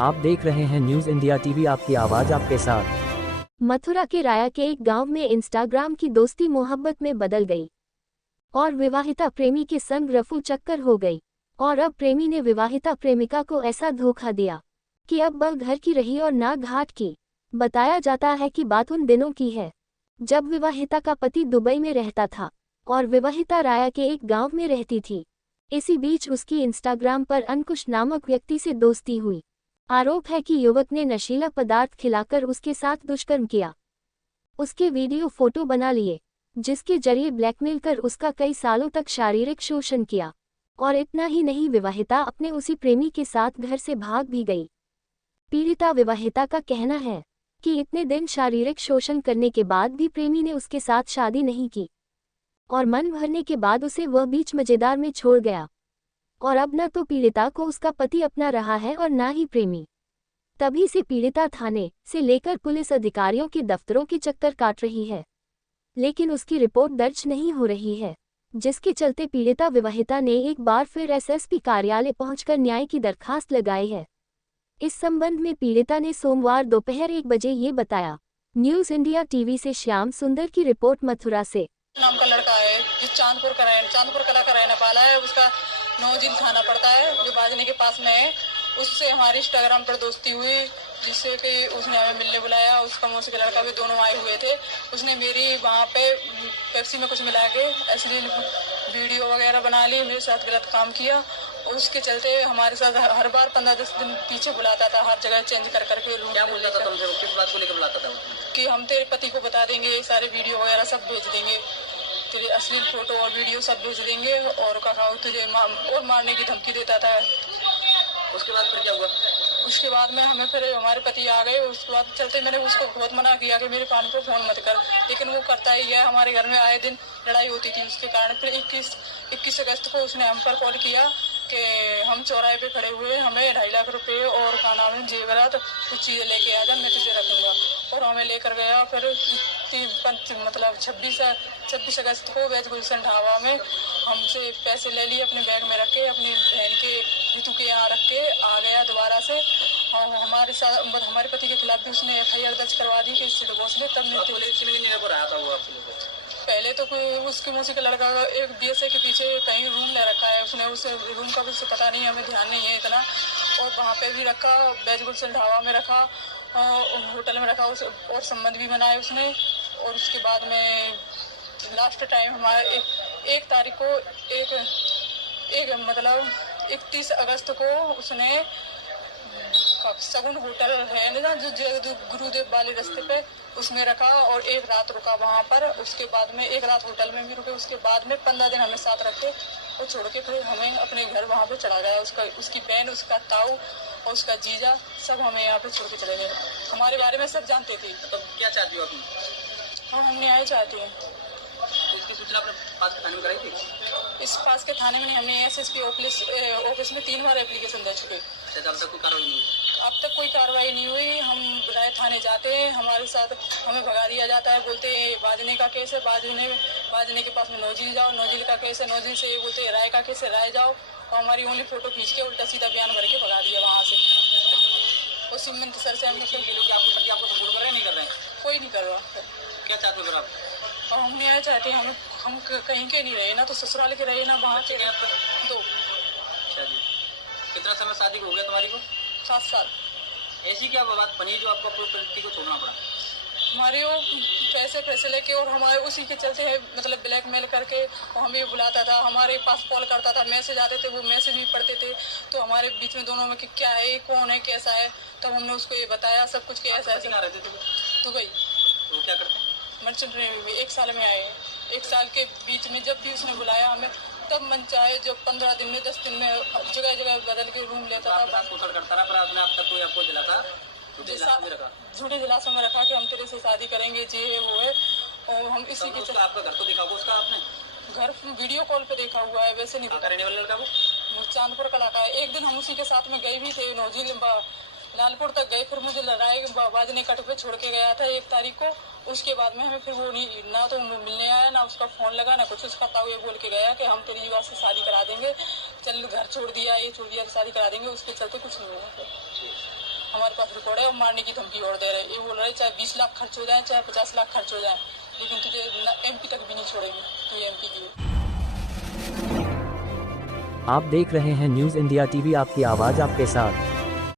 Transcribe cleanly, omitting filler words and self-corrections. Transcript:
आप देख रहे हैं न्यूज इंडिया टीवी, आपकी आवाज आपके साथ। मथुरा के राया के एक गांव में इंस्टाग्राम की दोस्ती मोहब्बत में बदल गई और विवाहिता प्रेमी के संग रफू चक्कर हो गई। और अब प्रेमी ने विवाहिता प्रेमिका को ऐसा धोखा दिया कि अब वह घर की रही और ना घाट की। बताया जाता है कि बात उन दिनों की है जब विवाहिता का पति दुबई में रहता था और विवाहिता राया के एक गांव में रहती थी। इसी बीच उसकी इंस्टाग्राम पर अंकुश नामक व्यक्ति से दोस्ती हुई। आरोप है कि युवक ने नशीला पदार्थ खिलाकर उसके साथ दुष्कर्म किया, उसके वीडियो फोटो बना लिए, जिसके जरिए ब्लैकमेल कर उसका कई सालों तक शारीरिक शोषण किया। और इतना ही नहीं, विवाहिता अपने उसी प्रेमी के साथ घर से भाग भी गई। पीड़िता विवाहिता का कहना है कि इतने दिन शारीरिक शोषण करने के बाद भी प्रेमी ने उसके साथ शादी नहीं की और मन भरने के बाद उसे वह बीच मजेदार में छोड़ गया। और अब न तो पीड़िता को उसका पति अपना रहा है और ना ही प्रेमी। तभी से पीड़िता थाने से लेकर पुलिस अधिकारियों के दफ्तरों के चक्कर काट रही है, लेकिन उसकी रिपोर्ट दर्ज नहीं हो रही है, जिसके चलते पीड़िता विवाहिता ने एक बार फिर एसएसपी कार्यालय पहुंचकर न्याय की दरखास्त लगाई है। इस संबंध में पीड़िता ने सोमवार दोपहर 1 बजे ये बताया। न्यूज इंडिया टीवी से श्याम सुंदर की रिपोर्ट मथुरा से। नाम का लड़का है जो चांदपुर कला का रहने वाला है। उसका नौजिल थाना पड़ता है जो बाजने के पास में है। उससे हमारी इंस्टाग्राम पर दोस्ती हुई, जिससे कि उसने हमें मिलने बुलाया। उसका मौसी का लड़का भी दोनों आए हुए थे। उसने मेरी वहाँ पे पेप्सी में कुछ मिला के अश्लील वीडियो वगैरह बना ली, मेरे साथ गलत काम किया। उसके चलते हमारे साथ हर बार 15-10 दिन पीछे बुलाता था, हर जगह चेंज कर करके। क्या बोलता था तुमसे? किस बात को लेकर बुलाता था? कि हम तेरे पति को बता देंगे, सारे वीडियो वगैरह सब भेज देंगे, तेरे अश्लील फोटो और वीडियो सब भेज देंगे, और कहा तुझे और मारने की धमकी देता था। उसके बाद फिर क्या हुआ? उसके बाद में हमें फिर हमारे पति आ गए। उसके बाद चलते मैंने उसको बहुत मना किया कि मेरे कान को फोन मत कर, लेकिन वो करता ही है। हमारे घर में आए दिन लड़ाई होती थी उसके कारण। फिर 21 अगस्त को उसने हम पर कॉल किया कि हम चौराहे पे खड़े हुए, हमें 2.5 लाख रुपए और का नाम है जेवरात, कुछ चीज़ें लेके आ जा, मैं तुझे रखूंगा। और हमें लेकर गया। फिर मतलब 26 अगस्त को वेज गुलशन ढाबा में हमसे पैसे ले लिए, अपने बैग में रखे, अपनी बहन के ऋतु के यहाँ रख के आ गया दोबारा से। और हमारे साथ हमारे पति के खिलाफ भी उसने FIR दर्ज करवा दी कि इससे डिवोर्स ले। तब रहा था वो पहले तो कोई उसकी मौसी का लड़का एक BSA के पीछे कहीं रूम ले रखा है उसने, उस रूम का कुछ पता नहीं, हमें ध्यान नहीं है इतना। और वहाँ पे भी रखा, वेज गुलशन ढाबा में रखा, होटल में रखा, और संबंध भी बनाए उसने। और उसके बाद में लास्ट टाइम हमारा 1 तारीख को एक मतलब 31 अगस्त को उसने सगुन होटल है ना जो गुरुदेव वाले रास्ते पे, उसमें रखा और 1 रात रुका वहाँ पर। उसके बाद में 1 रात होटल में भी रुके। उसके बाद में 15 दिन हमें साथ रखे और छोड़ के फिर हमें अपने घर वहाँ पे चढ़ा गया। उसकी बहन, उसका ताऊ और उसका जीजा सब हमें यहाँ पे छोड़ के चले गए। हमारे बारे में सब जानते थे। तो क्या चाहती हो अपनी? हाँ, हम न्याय चाहते हैं। तो इसकी सूचना अपने पास के थाने में कराई थी? इस पास के थाने में हमने SSP ऑफिस में 3 बार एप्लीकेशन दे चुके। अब तक कोई कार्रवाई नहीं हुई? अब तक कोई कार्रवाई नहीं हुई। हम राय थाने जाते हैं, हमारे साथ हमें भगा दिया जाता है। बोलते हैं बाजने का केस है, बाजने के पास में नौजिल जाओ, नौजिल का केस है, नौजिल से ये बोलते हैं राय का केस है, राय जाओ। और हमारी ओनली फोटो खींच के उल्टा सीधा बयान भर के भगा दिया वहाँ से। और सुमंत सर से हमने आपको तो कर रहे नहीं कर रहे हैं? कोई नहीं कर रहा। क्या चाहते हो फिर आप? और हम न्याय चाहते हैं। हम कहीं के नहीं रहे, ना तो ससुराल के रहे ना वहाँ के। 2। अच्छा जी। कितना समय शादी हो गया तुम्हारी को? 7 साल। ऐसी क्या बात बनी जो आपको अपने पति को छोड़ना पड़ा? हमारे वो पैसे लेके और हमारे उसी के चलते है, मतलब ब्लैकमेल करके वो हमें बुलाता था, हमारे पास कॉल करता था, मैसेज आते थे, वो मैसेज भी पढ़ते थे। तो हमारे बीच में दोनों में कि क्या है, कौन है, कैसा है। तब हमने उसको ये बताया सब कुछ कि ऐसा है। रहते थे दुबई। तो क्या करते? मर्चेंट नेवी में 1 साल में आए। 1 साल के बीच में जब भी उसने बुलाया हमें, तब मन चाहे जो 15 दिन में 10 दिन में जगह बदल के रूम लेता था। करता रहा, पर आपने अब तक कोई आपको दिला था झूठे दिलासों में रखा कि हम तेरे से शादी करेंगे, ये वो है। और हम इसी के चलते। आपका घर तो देखा होगा उसका आपने? घर वीडियो कॉल पे देखा हुआ है, वैसे नहीं। रहने वाला लड़का वो चांदपुर कला का है। एक दिन हम उसी के साथ में गए भी थे, नौजिल लालपुर तक गए। फिर मुझे लड़ाई बाजने कट पे छोड़ के गया था 1 तारीख को। उसके बाद में हमें फिर वो नहीं, ना तो मिलने आया, ना उसका फोन लगा, ना कुछ। उसका ताऊ ये बोल के गया कि हम तेरी युवा से शादी करा देंगे, चल घर छोड़ दिया, ये छोड़ दिया, शादी करा देंगे। उसके चलते कुछ नहीं हुआ। हमारे पास रिकॉर्ड है और मारने की धमकी और दे रहे। ये बोल रहे चाहे 20 लाख खर्च हो जाए चाहे 50 लाख खर्च हो जाए, लेकिन तुझे MP तक भी नहीं छोड़ेंगे, तू MP की हो। आप देख रहे हैं न्यूज़ इंडिया टीवी, आपकी आवाज़ आपके साथ।